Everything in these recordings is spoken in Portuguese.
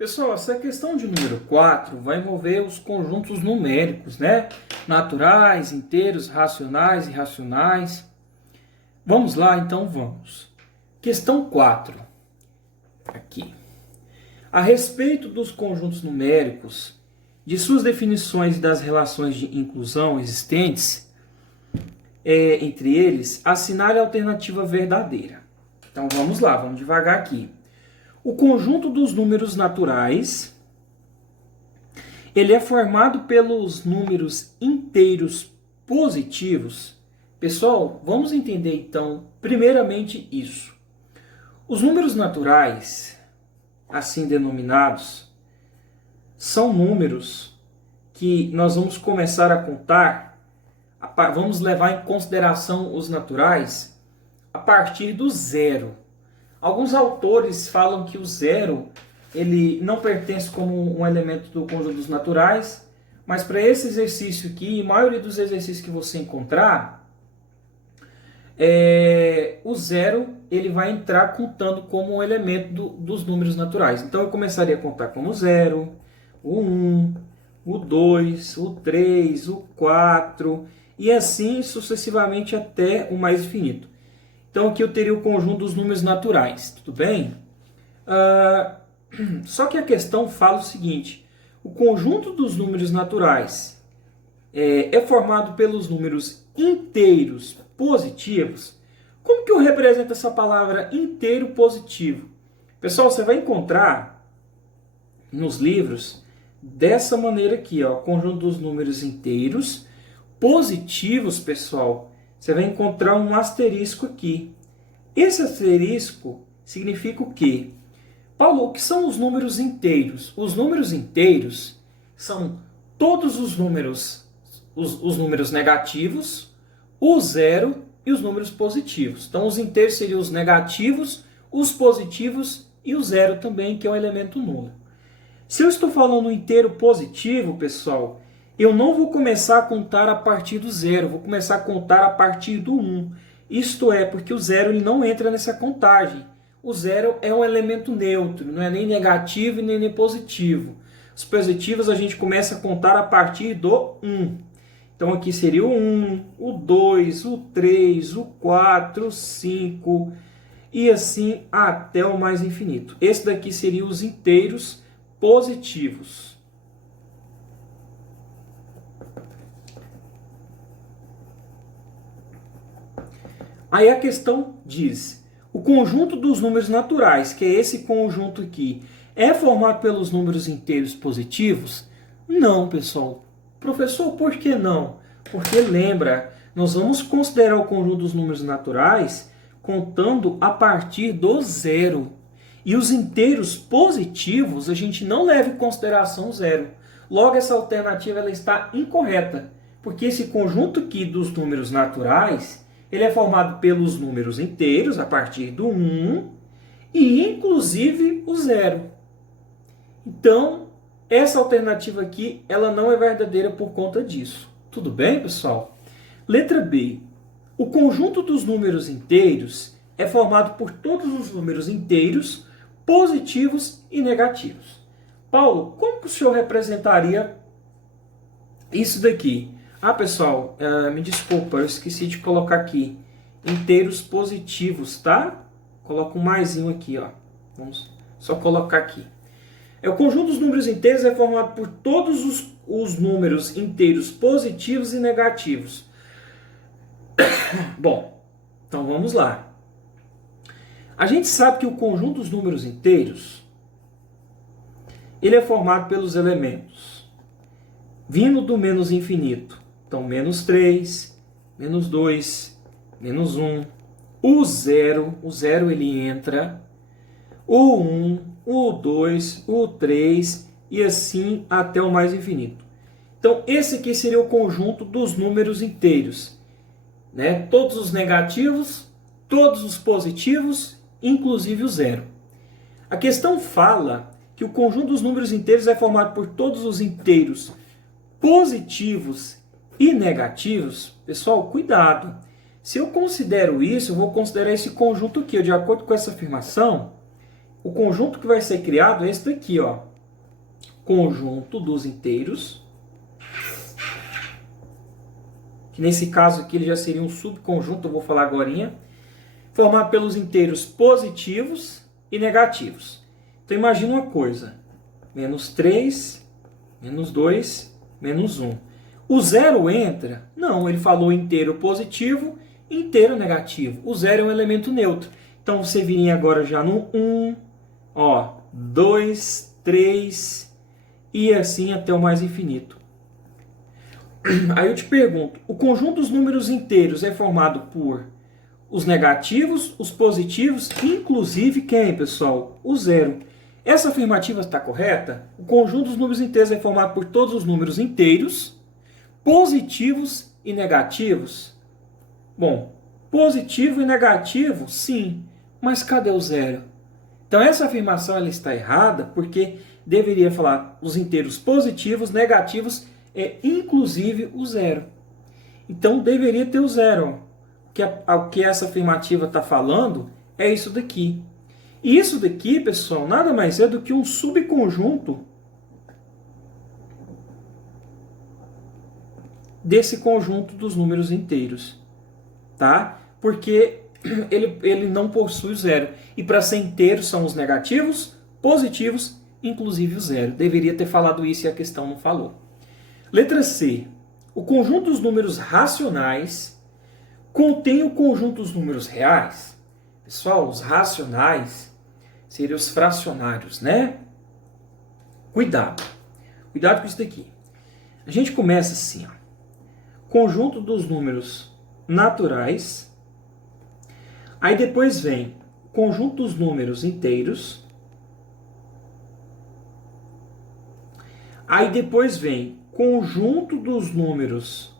Pessoal, essa questão de número 4 vai envolver os conjuntos numéricos, né? Naturais, inteiros, racionais, irracionais. Vamos lá, então vamos. Questão 4. Aqui. A respeito dos conjuntos numéricos, de suas definições e das relações de inclusão existentes entre eles, assinale a alternativa verdadeira. Então vamos lá, vamos devagar aqui. O conjunto dos números naturais, ele é formado pelos números inteiros positivos. Pessoal, vamos entender então, primeiramente isso. Os números naturais, assim denominados, são números que nós vamos começar a contar, vamos levar em consideração os naturais a partir do zero. Alguns autores falam que o zero ele não pertence como um elemento do conjunto dos naturais, mas para esse exercício aqui, a maioria dos exercícios que você encontrar, o zero ele vai entrar contando como um elemento dos números naturais. Então eu começaria a contar como o 0, o 1, o 2, o 3, o 4 e assim sucessivamente até o mais infinito. Então aqui eu teria o conjunto dos números naturais, tudo bem? Só que a questão fala o seguinte, o conjunto dos números naturais é formado pelos números inteiros positivos. Como que eu represento essa palavra inteiro positivo? Pessoal, você vai encontrar nos livros dessa maneira aqui, ó, conjunto dos números inteiros positivos, pessoal. Você vai encontrar um asterisco aqui. Esse asterisco significa o quê? Paulo, o que são os números inteiros? Os números inteiros são todos os números negativos, o zero e os números positivos. Então, os inteiros seriam os negativos, os positivos e o zero também, que é um elemento nulo. Se eu estou falando inteiro positivo, pessoal, eu não vou começar a contar a partir do zero, vou começar a contar a partir do 1. Isto é, porque o zero ele não entra nessa contagem. O zero é um elemento neutro, não é nem negativo e nem positivo. Os positivos a gente começa a contar a partir do 1. Então aqui seria o 1, o 2, o 3, o 4, o 5 e assim até o mais infinito. Esse daqui seriam os inteiros positivos. Aí a questão diz, o conjunto dos números naturais, que é esse conjunto aqui, é formado pelos números inteiros positivos? Não, pessoal. Professor, por que não? Porque lembra, nós vamos considerar o conjunto dos números naturais contando a partir do zero. E os inteiros positivos a gente não leva em consideração zero. Logo, essa alternativa ela está incorreta, porque esse conjunto aqui dos números naturais ele é formado pelos números inteiros a partir do 1 e inclusive o zero. Então, essa alternativa aqui ela não é verdadeira por conta disso. Tudo bem, pessoal? Letra B. O conjunto dos números inteiros é formado por todos os números inteiros positivos e negativos. Paulo, como que o senhor representaria isso daqui? Pessoal, me desculpa, eu esqueci de colocar aqui inteiros positivos, tá? Coloca um maisinho aqui, ó. Vamos só colocar aqui. O conjunto dos números inteiros é formado por todos os números inteiros positivos e negativos. Bom, então vamos lá. A gente sabe que o conjunto dos números inteiros ele é formado pelos elementos vindo do menos infinito. Então, menos 3, menos 2, menos 1, o zero ele entra, o 1, o 2, o 3 e assim até o mais infinito. Então, esse aqui seria o conjunto dos números inteiros, né? Todos os negativos, todos os positivos, inclusive o zero. A questão fala que o conjunto dos números inteiros é formado por todos os inteiros positivos e negativos. Pessoal, cuidado. Se eu considero isso, eu vou considerar esse conjunto aqui. De acordo com essa afirmação, o conjunto que vai ser criado é esse daqui, ó. Conjunto dos inteiros. Que nesse caso aqui ele já seria um subconjunto, eu vou falar agorinha. Formado pelos inteiros positivos e negativos. Então imagina uma coisa. Menos 3, menos 2, menos 1. O zero entra? Não, ele falou inteiro positivo, inteiro negativo. O zero é um elemento neutro. Então você viria agora já no 1, ó, 2, 3 e assim até o mais infinito. Aí eu te pergunto, o conjunto dos números inteiros é formado por os negativos, os positivos, inclusive quem, pessoal? O zero. Essa afirmativa está correta? O conjunto dos números inteiros é formado por todos os números inteiros, positivos e negativos? Bom, positivo e negativo, sim. Mas cadê o zero? Então essa afirmação ela está errada porque deveria falar os inteiros positivos, negativos e inclusive o zero. Então deveria ter o zero. O que essa afirmativa está falando é isso daqui. E isso daqui, pessoal, nada mais é do que um subconjunto desse conjunto dos números inteiros. Tá? Porque ele não possui zero. E para ser inteiro são os negativos, positivos, inclusive o zero. Deveria ter falado isso e a questão não falou. Letra C. O conjunto dos números racionais contém o conjunto dos números reais? Pessoal, os racionais seriam os fracionários, né? Cuidado. Cuidado com isso daqui. A gente começa assim, ó. Conjunto dos números naturais. Aí depois vem conjunto dos números inteiros. Aí depois vem conjunto dos números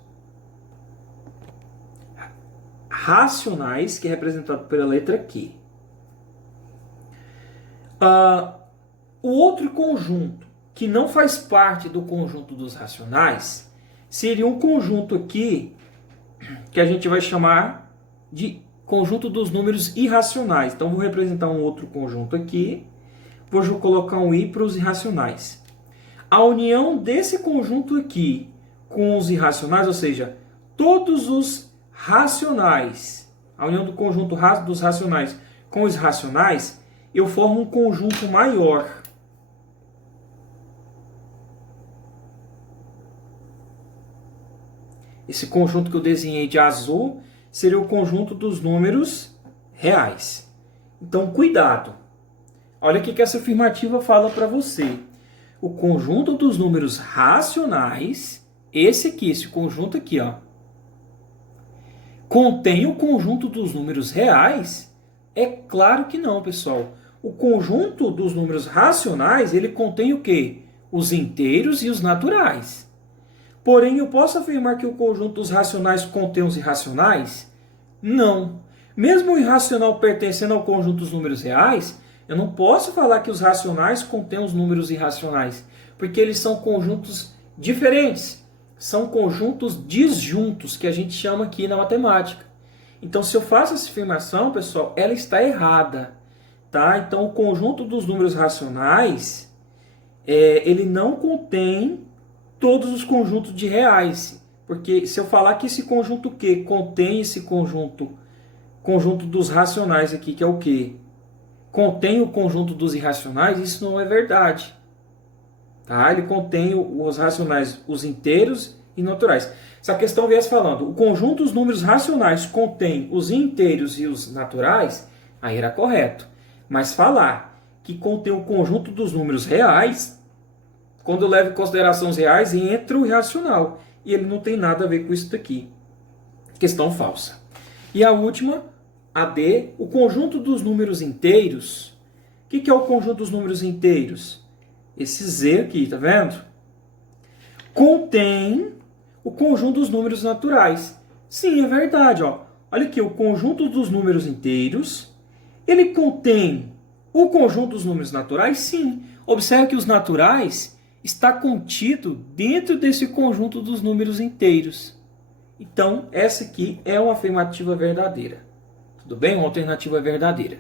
racionais, que é representado pela letra Q. O outro conjunto, que não faz parte do conjunto dos racionais, seria um conjunto aqui, que a gente vai chamar de conjunto dos números irracionais. Então, vou representar um outro conjunto aqui, vou colocar um I para os irracionais. A união desse conjunto aqui com os irracionais, ou seja, todos os racionais, a união do conjunto dos racionais com os racionais, eu formo um conjunto maior. Esse conjunto que eu desenhei de azul seria o conjunto dos números reais. Então, cuidado. Olha o que essa afirmativa fala para você. O conjunto dos números racionais, esse aqui, esse conjunto aqui, ó, contém o conjunto dos números reais? É claro que não, pessoal. O conjunto dos números racionais, ele contém o quê? Os inteiros e os naturais. Porém, eu posso afirmar que o conjunto dos racionais contém os irracionais? Não. Mesmo o irracional pertencendo ao conjunto dos números reais, eu não posso falar que os racionais contêm os números irracionais, porque eles são conjuntos diferentes. São conjuntos disjuntos, que a gente chama aqui na matemática. Então, se eu faço essa afirmação, pessoal, ela está errada. Tá? Então, o conjunto dos números racionais, ele não contém todos os conjuntos de reais. Porque se eu falar que esse conjunto Q contém esse conjunto dos racionais aqui, que é o Q, contém o conjunto dos irracionais, isso não é verdade. Tá? Ele contém os racionais, os inteiros e naturais. Se a questão viesse falando, o conjunto dos números racionais contém os inteiros e os naturais, aí era correto. Mas falar que contém o conjunto dos números reais, quando eu levo em consideração os reais, entra o irracional. E ele não tem nada a ver com isso daqui. Questão falsa. E a última, a D, o conjunto dos números inteiros. O que é o conjunto dos números inteiros? Esse Z aqui, tá vendo? Contém o conjunto dos números naturais. Sim, é verdade. Ó. Olha aqui, o conjunto dos números inteiros, ele contém o conjunto dos números naturais? Sim. Observe que os naturais está contido dentro desse conjunto dos números inteiros. Então, essa aqui é uma afirmativa verdadeira. Tudo bem? Uma alternativa verdadeira.